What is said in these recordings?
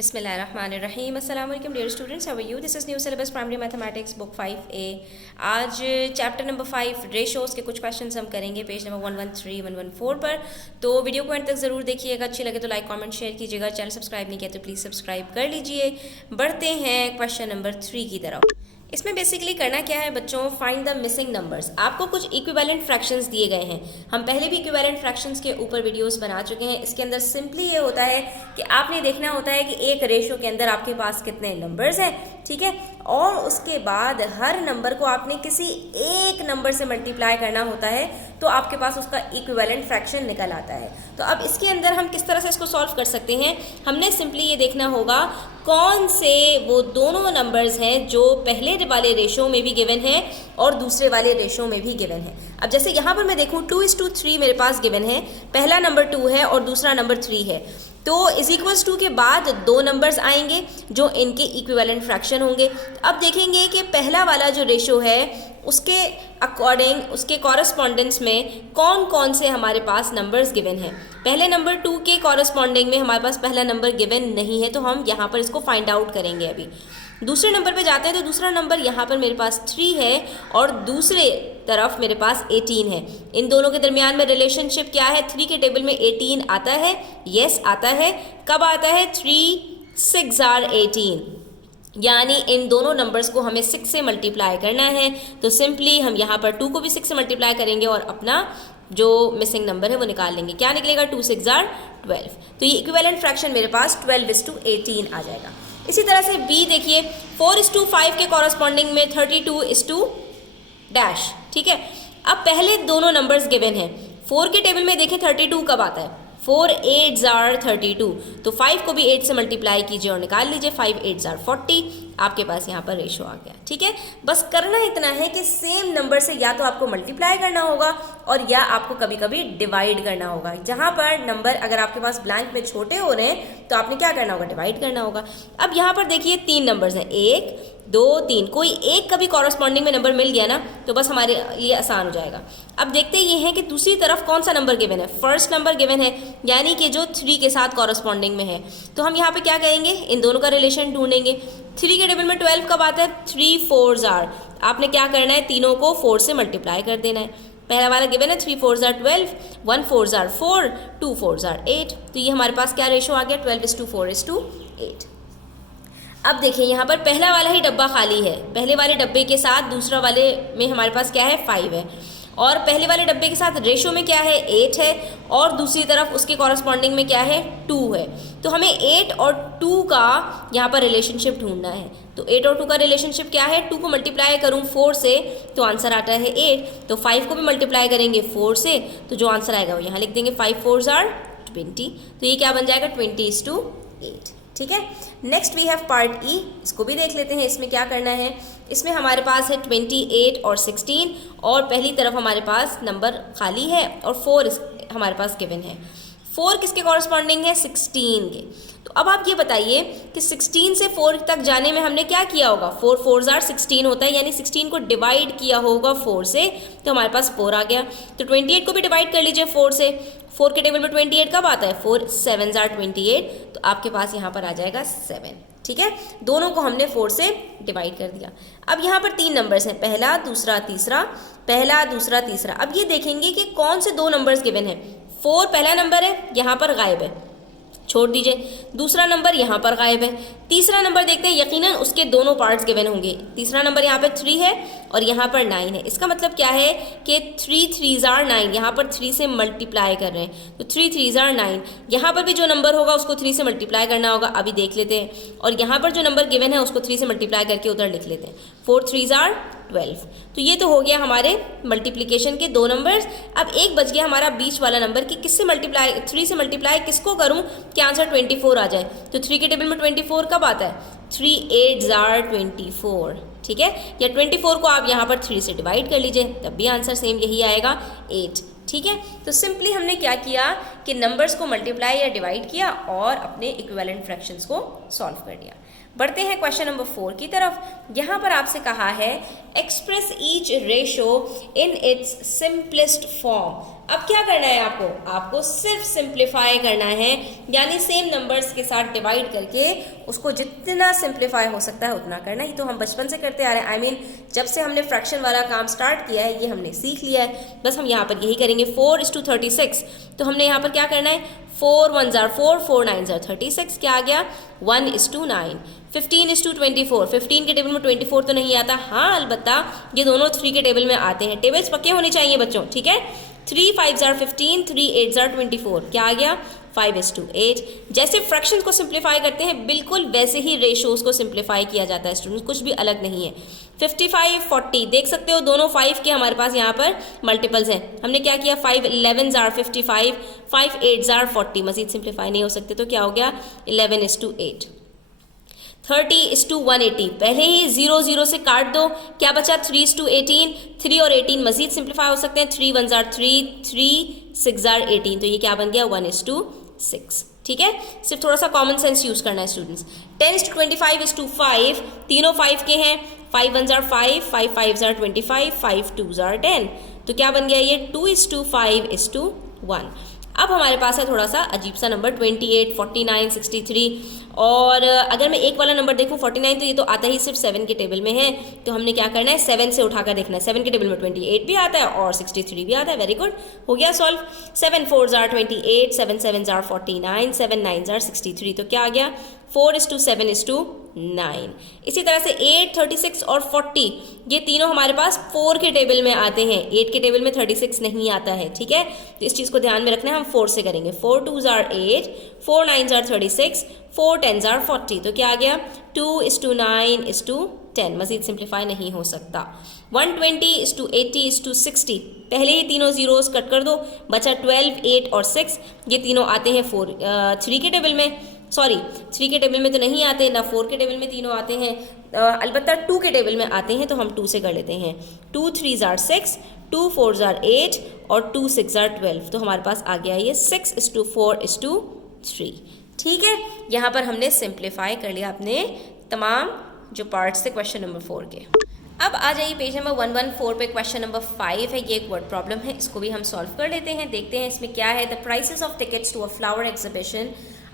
बिस्मिल्लाहिर्रहमानिर्रहीम। अस्सलाम वालेकुम dear students, how are you? This is new syllabus primary mathematics book 5A। आज chapter number 5 ratios के कुछ क्वेश्चंस हम करेंगे पेज नंबर 113 114 पर। तो वीडियो को एंड तक ज़रूर देखिएगा, अच्छी लगे तो लाइक कमेंट शेयर कीजिएगा। चैनल सब्सक्राइब नहीं किया तो प्लीज़ सब्सक्राइब कर लीजिए। बढ़ते हैं क्वेश्चन नंबर 3 की तरफ। इसमें बेसिकली करना क्या है बच्चों, फाइंड द मिसिंग नंबर्स। आपको कुछ इक्विवेलेंट फ्रैक्शंस दिए गए हैं। हम पहले भी इक्विवेलेंट फ्रैक्शंस के ऊपर वीडियोस बना चुके हैं। इसके अंदर सिंपली ये होता है कि आपने देखना होता है कि एक रेशो के अंदर आपके पास कितने नंबर्स हैं, ठीक है, और उसके बाद हर नंबर को आपने किसी एक नंबर से मल्टीप्लाई करना होता है तो आपके पास उसका इक्विवेलेंट फ्रैक्शन निकल आता है। तो अब इसके अंदर हम किस तरह से इसको सॉल्व कर सकते हैं, हमने सिंपली ये देखना होगा कौन से वो दोनों नंबर्स हैं जो पहले वाले रेशो में भी गिवन है और दूसरे वाले रेशो में भी गिवन है। अब जैसे यहाँ पर मैं देखूँ 2:3 मेरे पास गिवन है, पहला नंबर 2 है और दूसरा नंबर 3 है, तो =2 के बाद दो नंबर्स आएंगे जो इनके इक्विवेलेंट फ्रैक्शन होंगे। अब देखेंगे कि पहला वाला जो रेशो है उसके अकॉर्डिंग, उसके कॉरस्पॉन्डेंस में कौन कौन से हमारे पास नंबर्स गिवन हैं। पहले नंबर 2 के कॉरस्पॉन्डिंग में हमारे पास पहला नंबर गिवन नहीं है, तो हम यहाँ पर इसको फाइंड आउट करेंगे। अभी दूसरे नंबर पे जाते हैं तो दूसरा नंबर यहाँ पर मेरे पास 3 है और दूसरे तरफ मेरे पास 18 है। इन दोनों के दरमियान में रिलेशनशिप क्या है? 3 के टेबल में 18 आता है, यस आता है। कब आता है? 3 6 are 18, यानी इन दोनों नंबर्स को हमें 6 से मल्टीप्लाई करना है। तो सिंपली हम यहाँ पर 2 को भी 6 से मल्टीप्लाई करेंगे और अपना जो मिसिंग नंबर है वो निकाल लेंगे। क्या निकलेगा? 2 6 are 12। तो ये इक्विवेलेंट फ्रैक्शन मेरे पास 12:18 आ जाएगा। इसी तरह से बी देखिए, 4:5 के कॉरस्पॉन्डिंग में 32:डैश, ठीक है। अब पहले दोनों नंबर्स गिवन हैं। 4 के टेबल में देखें 32 कब आता है? 4 8s are 32, तो 5 को भी 8 से मल्टीप्लाई कीजिए और निकाल लीजिए। 5 8s are 40, आपके पास यहाँ पर रेशो आ गया, ठीक है। बस करना इतना है कि सेम नंबर से या तो आपको मल्टीप्लाई करना होगा और या आपको कभी कभी डिवाइड करना होगा। जहाँ पर नंबर अगर आपके पास ब्लैंक में छोटे हो रहे हैं तो आपने क्या करना होगा? डिवाइड करना होगा। अब यहाँ पर देखिए 3 नंबर्स हैं, 1 2 3, कोई एक कभी कॉरस्पॉन्डिंग में नंबर मिल गया ना तो बस हमारे लिए आसान हो जाएगा। अब देखते ये हैं कि दूसरी तरफ कौन सा नंबर गिवन है। फर्स्ट नंबर गिवन है, यानी कि जो 3 के साथ कॉरस्पॉन्डिंग में है। तो हम यहाँ पे क्या करेंगे? इन दोनों का रिलेशन ढूंढेंगे। 3 के टेबल में 12 कब आता है? 3 4s are, आपने क्या करना है? तीनों को 4 से मल्टीप्लाई कर देना है। पहला वाला गिवन है 3 4s are 12, 1 4s are 4, 2 4s are 8, तो ये हमारे पास क्या रेशो आ गया? 12:4:8। अब देखिए यहाँ पर पहला वाला ही डब्बा खाली है, पहले वाले डब्बे के साथ दूसरा वाले में हमारे पास क्या है? 5 है, और पहले वाले डब्बे के साथ रेशो में क्या है? 8 है, और दूसरी तरफ उसके कॉरस्पॉन्डिंग में क्या है? 2 है। तो हमें 8 और 2 का यहाँ पर रिलेशनशिप ढूंढना है। तो 8 और 2 का रिलेशनशिप क्या है? 2 को मल्टीप्लाई करूँ 4 से तो आंसर आता है 8, तो 5 को भी मल्टीप्लाई करेंगे 4 से तो जो आंसर आएगा वो यहाँ लिख देंगे। 5 4s are 20, तो ये क्या बन जाएगा? 20:8, ठीक है। नेक्स्ट वी हैव पार्ट ई, इसको भी देख लेते हैं। इसमें क्या करना है? इसमें हमारे पास है 28 और 16, और पहली तरफ हमारे पास नंबर खाली है और 4 हमारे पास गिवन है। 4 किसके कॉरस्पॉन्डिंग है? 16 के। तो अब आप ये बताइए कि 16 से 4 तक जाने में हमने क्या किया होगा? 4 4s are 16 होता है, यानी 16 को डिवाइड किया होगा 4 से, तो हमारे पास 4 आ गया। तो 28 को भी डिवाइड कर लीजिए 4 से। 4 के टेबल में 28 कब आता है? 4 7s are 28, तो आपके पास यहाँ पर आ जाएगा 7, ठीक है। दोनों को हमने 4 से डिवाइड कर दिया। अब यहाँ पर 3 नंबर्स हैं, पहला दूसरा तीसरा, पहला दूसरा तीसरा। अब ये देखेंगे कि कौन से 2 नंबर्स गिवन है। 4 पहला नंबर है, यहाँ पर गायब है, छोड़ दीजिए। दूसरा नंबर यहाँ पर गायब है। तीसरा नंबर देखते हैं, यकीनन उसके दोनों पार्ट्स गिवन होंगे। तीसरा नंबर यहाँ पर 3 है और यहाँ पर 9 है। इसका मतलब क्या है कि 3 3s are 9, यहाँ पर 3 से मल्टीप्लाई कर रहे हैं, तो 3 3s are 9। यहाँ पर भी जो नंबर होगा उसको 3 से मल्टीप्लाई करना होगा, अभी देख लेते हैं। और यहाँ पर जो नंबर गिवन है उसको 3 से मल्टीप्लाई करके उधर लिख लेते हैं। 4 3s are 12। तो ये तो हो गया हमारे मल्टीप्लिकेशन के 2 नंबर्स। अब एक बच गया हमारा बीच वाला नंबर कि किससे मल्टीप्लाई, 3 से मल्टीप्लाई किसको करूं कि आंसर 24 आ जाए। तो 3 के टेबल में 24 कब आता है? 3 8s are 24, ठीक है। या 24 को आप यहाँ पर 3 से डिवाइड कर लीजिए, तब भी आंसर सेम यही आएगा 8, ठीक है। तो सिंपली हमने क्या किया कि नंबर्स को मल्टीप्लाई या डिवाइड किया और अपने इक्विवेलेंट फ्रैक्शंस को सॉल्व कर दिया। बढ़ते हैं क्वेश्चन नंबर 4 की तरफ। यहाँ पर आपसे कहा है express each ratio in its simplest form. अब क्या करना है आपको सिर्फ सिंप्लीफाई करना है, यानी सेम नंबर्स के साथ डिवाइड करके उसको जितना सिंप्लीफाई हो सकता है उतना करना ही तो हम बचपन से करते आ रहे हैं। आई मीन जब से हमने फ्रैक्शन वाला काम स्टार्ट किया है ये हमने सीख लिया है, बस हम यहाँ पर यही करेंगे। 4:36 तो हमने यहाँ पर क्या करना है, 4 1s are 4, 4 9s are 36, क्या आ गया 1:9। 15:24, 15 के टेबल में 24 तो नहीं आता, हाँ अलबत्ता ये दोनों 3 के टेबल में आते हैं। टेबल्स पक्के होने चाहिए बच्चों, ठीक है। 3 5s are 15, 3 8s are 24, क्या आ गया 5:8। जैसे फ्रैक्शन को सिंप्लीफाई करते हैं बिल्कुल वैसे ही रेशोज को सिंप्लीफाई किया जाता है स्टूडेंट्स, कुछ भी अलग नहीं है। 55 40 देख सकते हो दोनों 5 के हमारे पास यहाँ पर मल्टीपल्स हैं। हमने क्या किया 5 11s are 55, 5 8s are 40, Majeed simplify नहीं हो सकते तो क्या हो गया 11:8। 30:180, पहले ही 0 0 से काट दो, क्या बचा 3:18। 3 और 18 मजीद सिंप्लीफाई हो सकते हैं। 3 1s are 3, 3 6s are 18, तो ये क्या बन गया 1:6, ठीक है। सिर्फ थोड़ा सा कॉमन सेंस यूज करना है स्टूडेंट्स। 10:25:5, तीनों 5 के हैं। 5 1s are 5, 5 5s are 25, 5 2s are 10, तो क्या बन गया ये 2:5:1। अब हमारे पास है थोड़ा सा अजीब सा नंबर 28 49 63, और अगर मैं एक वाला नंबर देखूं 49 तो ये तो आता ही सिर्फ 7 के टेबल में है, तो हमने क्या करना है 7 से उठाकर देखना है। 7 के टेबल में 28 भी आता है और 63 भी आता है। वेरी गुड, हो गया solve. 7 4s are 28, 7 7s are 49, 7 9s are 63, तो क्या आ गया 4:7:9। इसी तरह से 8 36 और 40 ये तीनों हमारे पास 4 के टेबल में आते हैं, 8 के टेबल में 36 नहीं आता है, ठीक है। तो इस चीज़ को ध्यान में रखना है, हम 4 से करेंगे। 4 2s are 8, 4 9s are 36, 4 10s are 40, तो क्या आ गया 2:9:10, मजीद सिंप्लीफाई नहीं हो सकता। 120:80:60, पहले ही तीनों जीरोस कट कर दो, बचा 12 8 और 6, ये तीनों आते हैं 3 के टेबल में, सॉरी 3 के टेबल में तो नहीं आते ना, 4 के टेबल में तीनों आते हैं, अलबत्ता 2 के टेबल में आते हैं, तो हम 2 से कर लेते हैं। 2 3s are 6, 2 4s are 8 और 2 6s are 12, तो हमारे पास आ गया ये 6:4:3, ठीक है। यहाँ पर हमने सिंप्लीफाई कर लिया अपने तमाम जो पार्ट्स थे क्वेश्चन नंबर 4 के। अब आ जाइए पेज नंबर 114 पे, क्वेश्चन नंबर 5 है, ये एक वर्ड प्रॉब्लम है, इसको भी हम सॉल्व कर लेते हैं। देखते हैं इसमें क्या है। The prices of tickets to a flower exhibition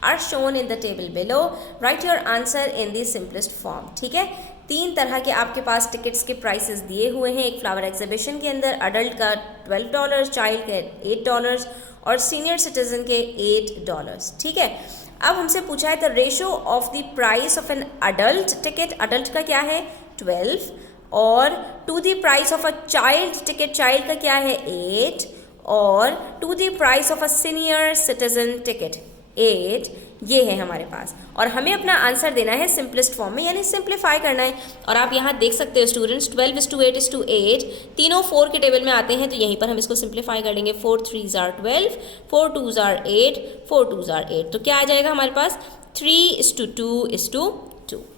are shown in the table below, write your answer in the simplest form, ठीक है। 3 तरह के आपके पास टिकट्स के प्राइसेस दिए हुए हैं एक फ्लावर एग्जीबिशन के अंदर। अडल्ट का $12, चाइल्ड के $8 और सीनियर सिटीजन के $8, ठीक है। अब हमसे पूछा है the ratio of the price of an adult ticket, adult का क्या है 12, और to the price of a child ticket, child का क्या है 8, और to the price of a senior citizen ticket 8, ये है हमारे पास। और हमें अपना आंसर देना है सिंपलेस्ट फॉर्म में, यानी सिंप्लीफाई करना है। और आप यहाँ देख सकते हो स्टूडेंट्स 12:8:8, तीनों 4 के टेबल में आते हैं, तो यहीं पर हम इसको सिंप्लीफाई कर लेंगे। 4 3s are 12, 4 2s are 8, 4 2s are 8, तो क्या आ जाएगा हमारे पास 3:2:2।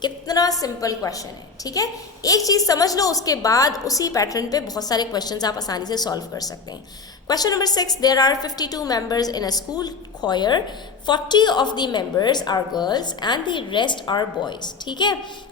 कितना सिंपल क्वेश्चन है, ठीक है। एक चीज़ समझ लो, उसके बाद उसी पैटर्न पे बहुत सारे क्वेश्चंस आप आसानी से सॉल्व कर सकते हैं। Question number 6, there are 52 members in a school choir, 40 of the members are girls and the rest are boys, ठीक है।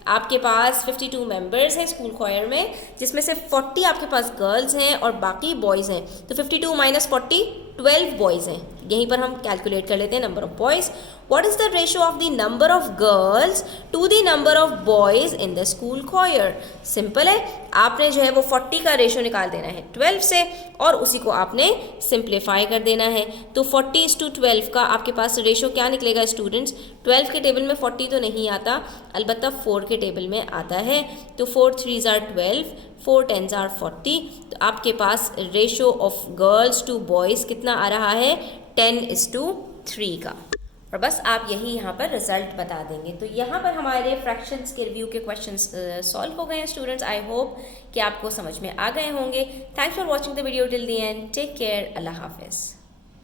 आपके पास 52 members हैं स्कूल choir में, जिसमें से 40 आपके पास girls हैं और बाकी boys हैं, तो 52 - 40 12 boys हैं। यहीं पर हम कैलकुलेट कर लेते हैं number of boys. What is the ratio of the number of girls to the number of boys in the school choir? Simple है, आपने जो है वो 40 का रेशो निकाल देना है 12 से, और उसी को आपने सिंप्लीफाई कर देना है। तो 40:12 का आपके पास रेशो क्या निकलेगा स्टूडेंट्स? 12 के टेबल में 40 तो नहीं आता, अलबत्ता 4 के टेबल में आता है, तो 4 3s are 12, 4 10s are 40, तो आपके पास ratio of girls to boys कितना आ रहा है 10:3 का। और बस आप यही यहाँ पर रिजल्ट बता देंगे। तो यहाँ पर हमारे फ्रैक्शंस के रिव्यू के क्वेश्चंस सॉल्व हो गए हैं स्टूडेंट्स। आई होप कि आपको समझ में आ गए होंगे। Thanks for watching the video till the end. Take care. अल्लाह हाफिज़।